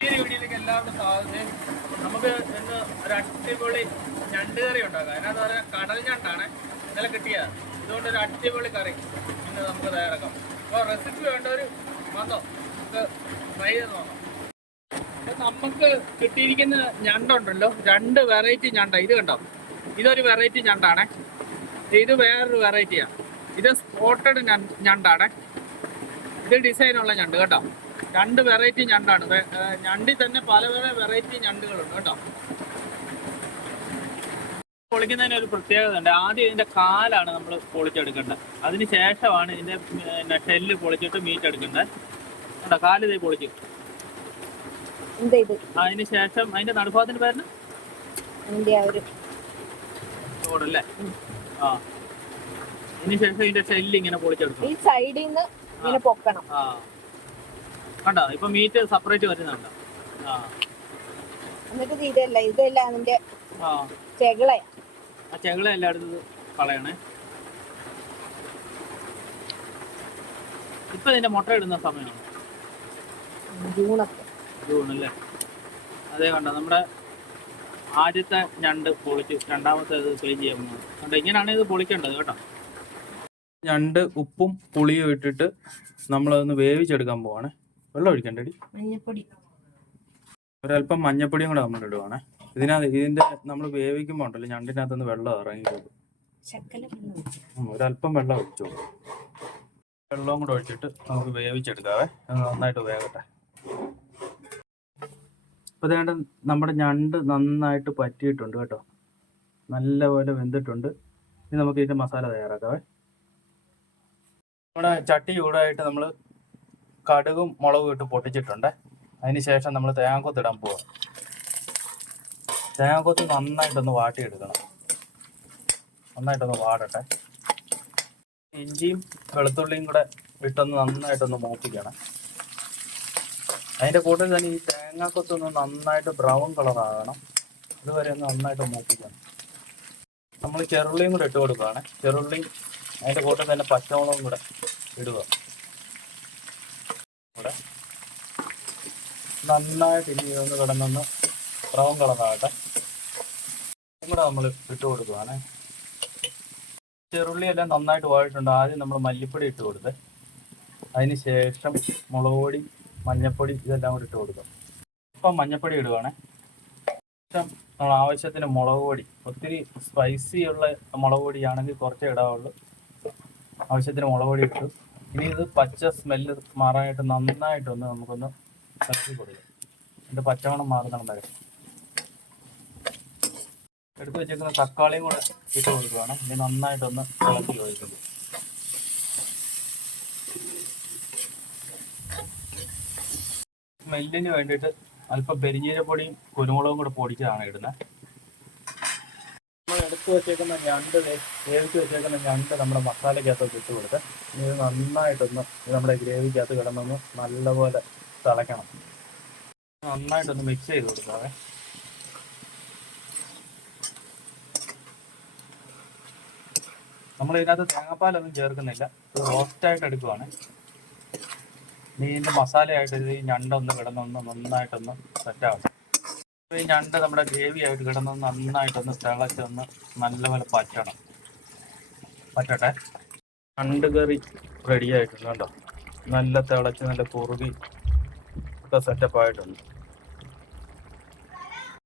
ഈ ഒരു വീഡിയോയിലേക്ക് എല്ലാവർക്കും സ്വാഗതം. നമുക്ക് ഇന്ന് ഒരു അടിപൊളി ഞണ്ട് കറി ഉണ്ടാക്കാം. അതിനകത്ത് പറയാൻ കടൽ ഞണ്ടാണ് ഇന്നലെ കിട്ടിയത്. ഇതുകൊണ്ട് ഒരു അടിപൊളി കറി ഇന്ന് നമുക്ക് തയ്യാറാക്കാം. അപ്പോൾ റെസിപ്പി വേണ്ടവർ വന്നോ, നമുക്ക് ട്രൈ ചെയ്ത് നോക്കാം. നമുക്ക് കിട്ടിയിരിക്കുന്ന ഞണ്ടുണ്ടല്ലോ, 2 വെറൈറ്റി ഞണ്ട. ഇത് കണ്ടോ, ഇതൊരു വെറൈറ്റി ഞണ്ടാണ്. ഇത് വേറൊരു വെറൈറ്റിയാണ്. ഇത് സ്പോട്ടഡ് ഞണ്ടാണ്. ഇത് ഡിസൈനുള്ള ഞണ്ട് കേട്ടോ. 2 വെറൈറ്റി ഞണ്ടാണ്. ഞണ്ടിൽ തന്നെ പല പല വെറൈറ്റി ഞണ്ടുകളുണ്ട് കേട്ടോ. പൊളിക്കുന്നതിന് ഒരു പ്രത്യേകത ഉണ്ട്. ആദ്യം ഇതിന്റെ കാലാണ് നമ്മൾ പൊളിച്ചെടുക്കേണ്ടത്. അതിന് ശേഷമാണ് ഇതിന്റെ ഷെല്ല് പൊളിച്ചിട്ട് മീറ്റ് എടുക്കേണ്ടത് കേട്ടോ. കാല് ഇതേ പൊളിക്കും. അതിന് ശേഷം അതിന്റെ നടുഭാഗത്തിന്റെ പേരിന് ചോടല്ലേ. ആ, അതിന് ശേഷം ഇതിന്റെ ഷെല്ല് ഇങ്ങനെ പൊളിച്ചെടുക്കും. ഈ സൈഡിൽ നിന്ന് ഇങ്ങനെ പൊക്കണം. ആ, കണ്ടോ, ഇപ്പൊ മീറ്റ് സെപ്പറേറ്റ് വരുന്നുണ്ട്. എന്നിട്ട് ഇതല്ല അതിന്റെ ചെകളയാ. ആ ചെകള എല്ലായിടത്തും കളയണേ. ഇപ്പൊ ഇതിന്റെ മുട്ട ഇടുന്ന സമയമാണ് ജൂൺ അല്ലേ. അതേ കണ്ടോ, നമ്മുടെ ആദ്യത്തെ ഞണ്ട് പൊളിച്ച് രണ്ടാമത്തെ ഇത് ക്ലീൻ ചെയ്യാൻ പോകുന്നത് കണ്ടോ. ഇങ്ങനെയാണ് ഇത് പൊളിക്കേണ്ടത് കേട്ടോ. ഞണ്ട് ഉപ്പും പുളിയും ഇട്ടിട്ട് നമ്മളതൊന്ന് വേവിച്ചെടുക്കാൻ പോവാണ്. വെള്ളം ഒഴിക്കണ്ടടി. മഞ്ഞപ്പൊടി, ഒരല്പം മഞ്ഞപ്പൊടിയും കൂടെ നമ്മൾ ഇടുവാണേ. ഇതിന്റെ നമ്മൾ വേവിക്കുമ്പോൾ ഉണ്ടല്ലോ, ഞണ്ടിനകത്തുനിന്ന് വെള്ളം ഇറങ്ങിക്കോളും. ഒരല്പം വെള്ളം ഒഴിച്ചോളൂ. വെള്ളവും കൂടെ ഒഴിച്ചിട്ട് നമുക്ക് വേവിച്ചെടുക്കാവേ. നന്നായിട്ട് വേകട്ടെ. അപ്പോൾ വേണ്ട, നമ്മുടെ ഞണ്ട് നന്നായിട്ട് പറ്റിയിട്ടുണ്ട് കേട്ടോ. നല്ലപോലെ വെന്തിട്ടുണ്ട്. ഇനി നമുക്ക് ഇതിന്റെ മസാല തയ്യാറാക്കാവേ. നമ്മുടെ ചട്ടി ചൂടായിട്ട് നമ്മൾ കടുകും മുളകും ഇട്ട് പൊട്ടിച്ചിട്ടുണ്ട്. അതിന് ശേഷം നമ്മൾ തേങ്ങാക്കൊത്ത് ഇടാൻ പോവാം. തേങ്ങാക്കൊത്ത് നന്നായിട്ടൊന്ന് വാട്ടിയെടുക്കണം. നന്നായിട്ടൊന്ന് വാടട്ടെ. ഇഞ്ചിയും വെളുത്തുള്ളിയും കൂടെ ഇട്ടൊന്ന് നന്നായിട്ടൊന്ന് മൂപ്പിക്കണം. അതിൻ്റെ കൂട്ടത്തിൽ തന്നെ ഈ തേങ്ങാക്കൊത്തൊന്ന് നന്നായിട്ട് ബ്രൗൺ കളറാകണം. ഇതുവരെ ഒന്ന് നന്നായിട്ട് മൂപ്പിക്കണം. നമ്മൾ ചെറുള്ളിയും കൂടെ ഇട്ട് കൊടുക്കുകയാണ്. ചെറുള്ളിയും അതിൻ്റെ കൂട്ടത്തിൽ തന്നെ പച്ചമുളകും കൂടെ ഇടുക. കൂടെ നന്നായിട്ട് ഇനി ഒന്ന് കിടന്നൊന്ന് ബ്രൗൺ കളറാകട്ടെ. കൂടെ നമ്മൾ ഇട്ട് കൊടുക്കുകയാണ്. ചെറുള്ളിയെല്ലാം നന്നായിട്ട് വാടിയിട്ടുണ്ട്. ആദ്യം നമ്മൾ മല്ലിപ്പൊടി ഇട്ട് കൊടുത്ത് അതിന് ശേഷം മുളക് പൊടി, മഞ്ഞൾപ്പൊടി ഇതെല്ലാം കൂടി ഇട്ട് കൊടുക്കുക. ഇപ്പം മഞ്ഞൾപ്പൊടി ഇടുകയാണ്. ശേഷം നമ്മൾ ആവശ്യത്തിന് മുളക് പൊടി, ഒത്തിരി സ്പൈസി ഉള്ള മുളക് പൊടിയാണെങ്കിൽ കുറച്ചേ ഇടാവുള്ളൂ. ആവശ്യത്തിന് മുളക് പൊടി ഇട്ടു. ഇനി ഇത് പച്ച സ്മെല്ല് മാറാനായിട്ട് നന്നായിട്ടൊന്ന് നമുക്കൊന്ന് ഇളക്കി കൊടുക്കുക. ഇതിൻ്റെ പച്ചമണം മാറുന്നിടം വരെ. എടുത്ത് വെച്ചേക്കുന്ന തക്കാളിയും കൂടെ ഇട്ട് കൊടുക്കുകയാണ്. ഇനി നന്നായിട്ടൊന്ന് ഇളക്കി ഒഴിക്കുന്നത്. സ്മെല്ലിന് വേണ്ടിയിട്ട് അല്പം പെരിഞ്ജീരപ്പൊടിയും കുരുമുളകും കൂടെ പൊടിച്ചതാണ് ഇടുന്നത്. നമ്മൾ എടുത്ത് വെച്ചേക്കുന്ന ഞണ്ട്, വേവിച്ച് വെച്ചേക്കുന്ന ഞണ്ട് നമ്മുടെ മസാലയ്ക്കകത്ത് ഇട്ട് കൊടുത്ത് ഇത് നന്നായിട്ടൊന്ന് നമ്മുടെ ഗ്രേവിക്കകത്ത് കിടന്നൊന്ന് നല്ലപോലെ തിളയ്ക്കണം. നന്നായിട്ടൊന്ന് മിക്സ് ചെയ്ത് കൊടുക്കാവേ. നമ്മൾ ഇതിനകത്ത് തേങ്ങാപ്പാലൊന്നും ചേർക്കുന്നില്ല. ഇത് റോസ്റ്റായിട്ട് എടുക്കുവാണ്. ഇതിൻ്റെ മസാലയായിട്ട് ഈ ഞണ്ടൊന്ന് കിടന്നൊന്ന് നന്നായിട്ടൊന്ന് സെറ്റാവും. ഈ ഞണ്ട് നമ്മുടെ ഗ്രേവി ആയിട്ട് കിടന്നൊന്ന് നന്നായിട്ടൊന്ന് തിളച്ചൊന്ന് നല്ലപോലെ പറ്റട്ടെ. ഞണ്ട് കറി റെഡി ആയിട്ടുണ്ട് കേട്ടോ. നല്ല തിളച്ച് നല്ല കുറുകി ഒക്കെ സെറ്റപ്പ് ആയിട്ടുണ്ട്.